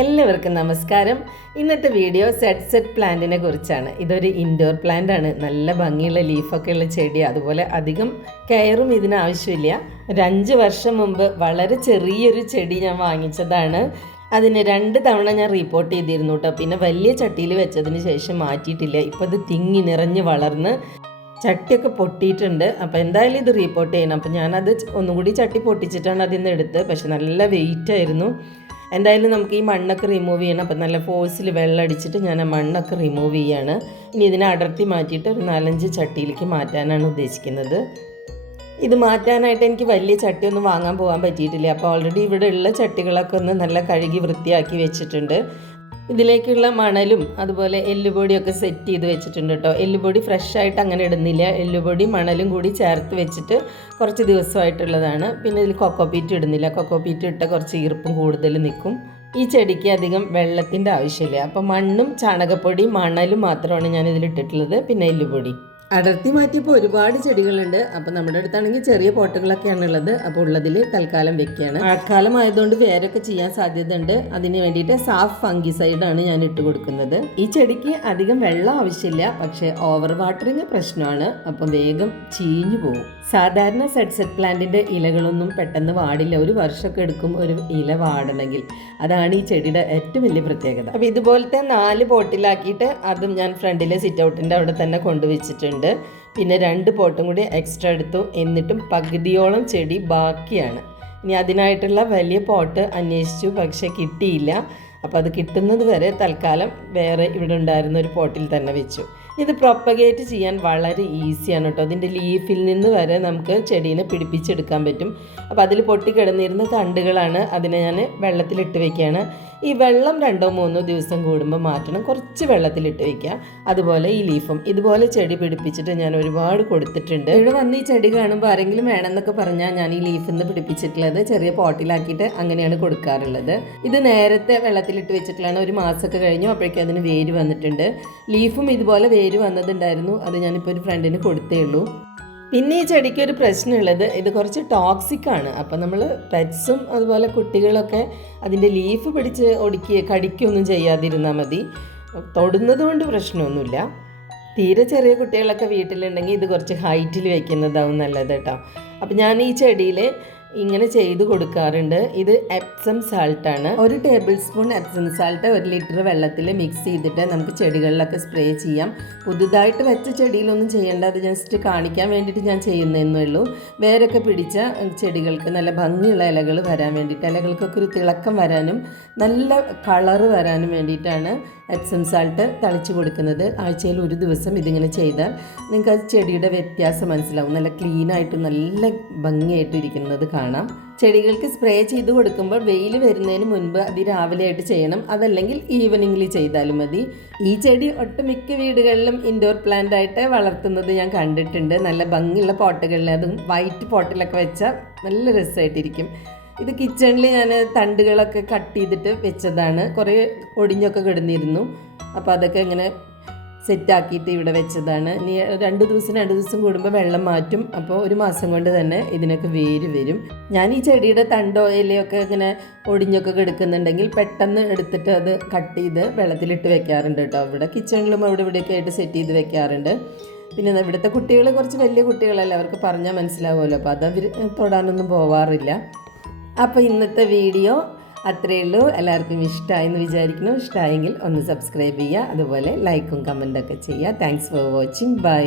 എല്ലാവർക്കും നമസ്കാരം. ഇന്നത്തെ വീഡിയോ സെറ്റ് പ്ലാന്റിനെ കുറിച്ചാണ്. ഇതൊരു ഇൻഡോർ പ്ലാന്റ് ആണ്. നല്ല ഭംഗിയുള്ള ലീഫൊക്കെ ഉള്ള ചെടി, അതുപോലെ അധികം കെയറും ഇതിന് ആവശ്യമില്ല. ഒരു 5 വർഷം മുമ്പ് വളരെ ചെറിയൊരു ചെടി ഞാൻ വാങ്ങിച്ചതാണ്. അതിന് 2 തവണ ഞാൻ റിപ്പോർട്ട് ചെയ്തിരുന്നു കേട്ടോ. പിന്നെ വലിയ ചട്ടിയിൽ വെച്ചതിന് ശേഷം മാറ്റിയിട്ടില്ല. ഇപ്പോൾ ഇത് തിങ്ങി നിറഞ്ഞ് വളർന്ന് ചട്ടിയൊക്കെ പൊട്ടിയിട്ടുണ്ട്. അപ്പോൾ എന്തായാലും ഇത് റിപ്പോർട്ട് ചെയ്യണം. അപ്പോൾ ഞാനത് ഒന്നുകൂടി ചട്ടി പൊട്ടിച്ചിട്ടാണ് അതിൽ നിന്ന് എടുത്ത്. പക്ഷെ നല്ല വെയിറ്റ് ആയിരുന്നു. എന്തായാലും നമുക്ക് ഈ മണ്ണൊക്കെ റിമൂവ് ചെയ്യണം. അപ്പോൾ നല്ല ഫോഴ്സിൽ വെള്ളം അടിച്ചിട്ട് ഞാൻ ആ മണ്ണൊക്കെ റിമൂവ് ചെയ്യാണ്. ഇനി ഇതിനെ അടർത്തി മാറ്റിയിട്ട് ഒരു 4-5 ചട്ടിയിലേക്ക് മാറ്റാനാണ് ഉദ്ദേശിക്കുന്നത്. ഇത് മാറ്റാനായിട്ട് എനിക്ക് വലിയ ചട്ടിയൊന്നും വാങ്ങാൻ പോകാൻ പറ്റിയിട്ടില്ല. അപ്പോൾ ഓൾറെഡി ഇവിടെ ഉള്ള ചട്ടികളൊക്കെ ഒന്ന് നല്ല കഴുകി വൃത്തിയാക്കി വെച്ചിട്ടുണ്ട്. ഇതിലേക്കുള്ള മണലും അതുപോലെ എല്ലുപൊടിയൊക്കെ സെറ്റ് ചെയ്ത് വെച്ചിട്ടുണ്ട് കേട്ടോ. എല്ലുപൊടി ഫ്രഷ് ആയിട്ട് അങ്ങനെ ഇടുന്നില്ല. എല്ലുപൊടി മണലും കൂടി ചേർത്ത് വെച്ചിട്ട് കുറച്ച് ദിവസമായിട്ടുള്ളതാണ്. പിന്നെ ഇതിൽ കൊക്കോപീറ്റ് ഇടുന്നില്ല. കൊക്കോപീറ്റ് ഇട്ട കുറച്ച് ഈർപ്പം കൂടുതൽ നിൽക്കും. ഈ ചെടിക്ക് അധികം വെള്ളത്തിൻ്റെ ആവശ്യമില്ല. അപ്പോൾ മണ്ണും ചാണകപ്പൊടി മണലും മാത്രമാണ് ഞാൻ ഇതിലിട്ടിട്ടുള്ളത്. പിന്നെ എല്ലുപൊടി അടർത്തി മാറ്റിയപ്പോൾ ഒരുപാട് ചെടികളുണ്ട്. അപ്പോൾ നമ്മുടെ അടുത്താണെങ്കിൽ ചെറിയ പോട്ടുകളൊക്കെയാണ് ഉള്ളത്. അപ്പോൾ ഉള്ളതിൽ തൽക്കാലം വെക്കുകയാണ്. മഴക്കാലം ആയതുകൊണ്ട് വേരൊക്കെ ചെയ്യാൻ സാധ്യതയുണ്ട്. അതിന് വേണ്ടിയിട്ട് സാഫ് ഫംഗിസൈഡാണ് ഞാൻ ഇട്ട് കൊടുക്കുന്നത്. ഈ ചെടിക്ക് അധികം വെള്ളം ആവശ്യമില്ല, പക്ഷേ ഓവർ വാട്ടറിങ് പ്രശ്നമാണ്. അപ്പം വേഗം ചീഞ്ഞു പോകും. സാധാരണ സെറ്റ് പ്ലാന്റിൻ്റെ ഇലകളൊന്നും പെട്ടെന്ന് വാടില്ല. ഒരു വർഷമൊക്കെ എടുക്കും ഒരു ഇല വാടണമെങ്കിൽ. അതാണ് ഈ ചെടിയുടെ ഏറ്റവും വലിയ പ്രത്യേകത. അപ്പോൾ ഇതുപോലത്തെ 4 പോട്ടിലാക്കിയിട്ട് അതും ഞാൻ ഫ്രണ്ടിലെ സിറ്റ് ഔട്ടിൻ്റെ അവിടെ തന്നെ കൊണ്ടുവച്ചിട്ടുണ്ട്. പിന്നെ 2 പോട്ടും കൂടി എക്സ്ട്രാ എടുത്തു. എന്നിട്ടും പകുതിയോളം ചെടി ബാക്കിയാണ്. ഇനി അതിനായിട്ടുള്ള വലിയ പോട്ട് അന്വേഷിച്ചു, പക്ഷെ കിട്ടിയില്ല. അപ്പോൾ അത് കിട്ടുന്നത് വരെ തൽക്കാലം വേറെ ഇവിടെ ഉണ്ടായിരുന്ന ഒരു പോട്ടിൽ തന്നെ വെച്ചു. ഇത് പ്രൊപ്പഗേറ്റ് ചെയ്യാൻ വളരെ ഈസിയാണ് കേട്ടോ. അതിൻ്റെ ലീഫിൽ നിന്ന് വരെ നമുക്ക് ചെടീനെ പിടിപ്പിച്ചെടുക്കാൻ പറ്റും. അപ്പോൾ അതിൽ പൊട്ടിക്കിടന്നിരുന്ന തണ്ടുകളാണ്. അതിനെ ഞാൻ വെള്ളത്തിലിട്ട് വെക്കുകയാണ്. ഈ വെള്ളം 2-3 ദിവസം കൂടുമ്പോൾ മാറ്റണം. കുറച്ച് വെള്ളത്തിലിട്ട് വെക്കുക. അതുപോലെ ഈ ലീഫും ഇതുപോലെ ചെടി പിടിപ്പിച്ചിട്ട് ഞാൻ ഒരുപാട് കൊടുത്തിട്ടുണ്ട്. ഇവിടെ വന്ന് ഈ ചെടി കാണുമ്പോൾ ആരെങ്കിലും വേണമെന്നൊക്കെ പറഞ്ഞാൽ ഞാൻ ഈ ലീഫിൽ നിന്ന് പിടിപ്പിച്ചിട്ടുള്ളത് ചെറിയ പോട്ടിലാക്കിയിട്ട് അങ്ങനെയാണ് കൊടുക്കാറുള്ളത്. ഇത് നേരത്തെ വെള്ളത്തിലിട്ട് വെച്ചിട്ടുള്ളതാണ്. ഒരു മാസമൊക്കെ കഴിഞ്ഞു അപ്പോഴേക്കും അതിന് വേര് വന്നിട്ടുണ്ട്. ലീഫും ഇതുപോലെ വേര് വന്നതുണ്ടായിരുന്നു. അത് ഞാനിപ്പോൾ ഒരു ഫ്രണ്ടിന് കൊടുത്തേ ഉള്ളൂ. പിന്നെ ഈ ചെടിക്ക് ഒരു പ്രശ്നമുള്ളത്, ഇത് കുറച്ച് ടോക്സിക് ആണ്. അപ്പം നമ്മൾ പെറ്റ്സും അതുപോലെ കുട്ടികളൊക്കെ അതിൻ്റെ ലീഫ് പിടിച്ച് കടിക്കുകയൊന്നും ചെയ്യാതിരുന്നാൽ മതി. തൊടുന്നത് കൊണ്ട് പ്രശ്നമൊന്നുമില്ല. തീരെ ചെറിയ കുട്ടികളൊക്കെ വീട്ടിലുണ്ടെങ്കിൽ ഇത് കുറച്ച് ഹൈറ്റിൽ വയ്ക്കുന്നതാവും നല്ലത് കേട്ടോ. അപ്പം ഞാൻ ഈ ചെടിയിൽ ഇങ്ങനെ ചെയ്ത് കൊടുക്കാറുണ്ട്. ഇത് എപ്സം സാൾട്ടാണ്. 1 tablespoon Epsom salt 1 litre വെള്ളത്തിൽ മിക്സ് ചെയ്തിട്ട് നമുക്ക് ചെടികളിലൊക്കെ സ്പ്രേ ചെയ്യാം. പുതുതായിട്ട് വെച്ച ചെടിയിലൊന്നും ചെയ്യേണ്ട, അത് ജസ്റ്റ് കാണിക്കാൻ വേണ്ടിയിട്ട് ഞാൻ ചെയ്യുന്നതെന്നേ ഉള്ളൂ. വേരൊക്കെ പിടിച്ച ചെടികൾക്ക് നല്ല ഭംഗിയുള്ള ഇലകൾ വരാൻ വേണ്ടിയിട്ട്, ഇലകൾക്കൊക്കെ ഒരു തിളക്കം വരാനും നല്ല കളറ് വരാനും വേണ്ടിയിട്ടാണ് എപ്സം സാൾട്ട് തളിച്ച് കൊടുക്കുന്നത്. ആഴ്ചയിൽ 1 ദിവസം ഇതിങ്ങനെ ചെയ്താൽ നിങ്ങൾക്ക് അത് ചെടിയുടെ വ്യത്യാസം മനസ്സിലാവും. നല്ല ക്ലീനായിട്ടും നല്ല ഭംഗിയായിട്ടും ഇരിക്കുന്നത് കാണാം. ചെടികൾക്ക് സ്പ്രേ ചെയ്ത് കൊടുക്കുമ്പോൾ വെയിൽ വരുന്നതിന് മുൻപ് രാവിലെ ആയിട്ട് ചെയ്യണം. അതല്ലെങ്കിൽ ഈവനിങ്ങിൽ ചെയ്താലും മതി. ഈ ചെടി ഒട്ടുമിക്ക വീടുകളിലും ഇൻഡോർ പ്ലാന്റ് ആയിട്ട് വളർത്തുന്നത് ഞാൻ കണ്ടിട്ടുണ്ട്. നല്ല ഭംഗിയുള്ള പോട്ടുകളിൽ, അതും വൈറ്റ് പോട്ടിലൊക്കെ വെച്ചാൽ നല്ല രസമായിട്ടിരിക്കും. ഇത് കിച്ചണിൽ ഞാൻ തണ്ടുകളൊക്കെ കട്ട് ചെയ്തിട്ട് വെച്ചതാണ്. കുറേ ഒടിഞ്ഞൊക്കെ കിടന്നിരുന്നു. അപ്പോൾ അതൊക്കെ ഇങ്ങനെ സെറ്റാക്കിയിട്ട് ഇവിടെ വെച്ചതാണ്. ഇനി 2 ദിവസം കൂടുമ്പോൾ വെള്ളം മാറ്റും. അപ്പോൾ 1 മാസം കൊണ്ട് തന്നെ ഇതിനൊക്കെ വേര് വരും. ഞാൻ ഈ ചെടിയുടെ തണ്ടോ ഇലയൊക്കെ ഇങ്ങനെ ഒടിഞ്ഞൊക്കെ കിടക്കുന്നുണ്ടെങ്കിൽ പെട്ടെന്ന് എടുത്തിട്ട് അത് കട്ട് ചെയ്ത് വെള്ളത്തിലിട്ട് വെക്കാറുണ്ട് കേട്ടോ. ഇവിടെ കിച്ചണിലും അവിടെ ഇവിടെയൊക്കെ ആയിട്ട് സെറ്റ് ചെയ്ത് വെക്കാറുണ്ട്. പിന്നെ ഇവിടുത്തെ കുട്ടികൾ കുറച്ച് വലിയ കുട്ടികളല്ല, അവർക്ക് പറഞ്ഞാൽ മനസ്സിലാവുമല്ലോ. അപ്പോൾ അതവർ തൊടാനൊന്നും പോവാറില്ല. അപ്പോൾ ഇന്നത്തെ വീഡിയോ അത്രയേ ഉള്ളൂ. എല്ലാവർക്കും ഇഷ്ടമായെന്ന് വിചാരിക്കുന്നു. ഇഷ്ടമായെങ്കിൽ ഒന്ന് സബ്സ്ക്രൈബ് ചെയ്യുക. അതുപോലെ ലൈക്കും കമൻറ്റൊക്കെ ചെയ്യുക. Thanks for watching. ബൈ.